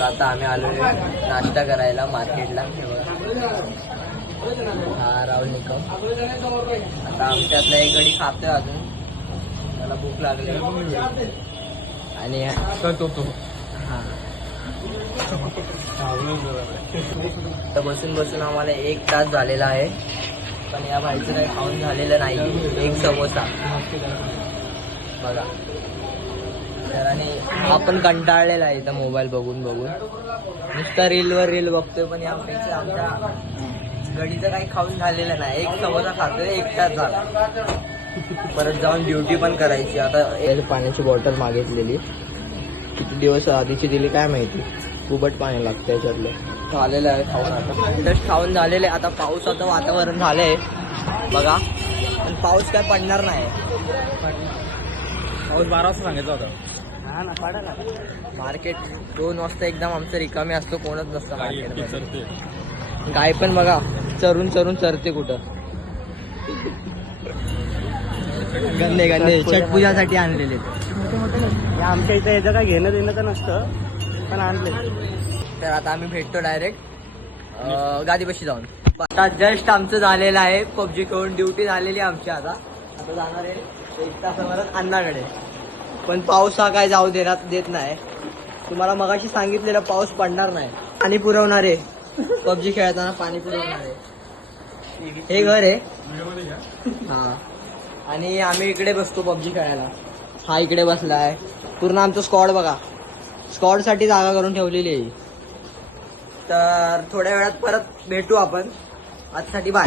तर आता आम्ही आलो नाश्ता करायला मार्केटला. हा राहुल निकम आता आमच्यातला एक गडी खातोय अजून, त्याला भूक लागली आणि हा तर बसून बसून आम्हाला 1 तास झालेला आहे, पण या भाईचं काही खाऊन झालेलं नाही. एक समोसा बघा. तर आणि आपण कंटाळलेला आहे इथं मोबाईल बघून बघून, नुसता रील बघतोय, पण यापेक्षा आमच्या गडीचं काही खाऊन झालेलं नाही. 1 समोसा खातोय, 1 तास झाला. परत जाऊन ड्युटी पण करायची. आता पाण्याची बॉटल मागितलेली, किती दिवस आधीची दिली काय माहिती, खूपच पाणी लागतं त्याच्यातलं. झालेलं आहे खाऊन, आता जस्ट खाऊन झालेलं आहे. आता पावसाचं वातावरण झालंय बघा, पण पाऊस काय पडणार नाही. पाऊस 12 वाजता सांगायचा होता. हा ना, पडा ना. मार्केट 2 वाजता एकदम आमचं रिकामी असतो, कोणच नसतं मार्केट. गाय पण बघा चरून चरते कुठं. गंदे छट पूजासाठी आणलेले. आमच्या इथं याचं काय घेणं देणं तर नसतं, पण आणले. तर आता आम्ही भेटतो डायरेक्ट गादीपाशी जाऊन. आता जस्ट आमचं झालेलं आहे पबजी खेळून, ड्युटी झालेली आमची. आता जाणार आहे 1 तासाभरात अण्णाकडे, पण पाऊस हा काय जाऊ देत नाही. तुम्हाला मगाशी सांगितलेलं पाऊस पडणार नाही. पाणी पुरवणार आहे पबजी खेळताना, पाणी पुरवणार आहे. हे घर आहे हा, आणि आम्ही इकडे बसतो पबजी खेळायला. हा इकडे बसलाय. पूर्ण आमचं स्क्वॉड बघा, स्क्वॉड साठी जागा करून ठेवलेली आहे. तर थोड्या वेळात परत भेटू आपण. आजसाठी बाय.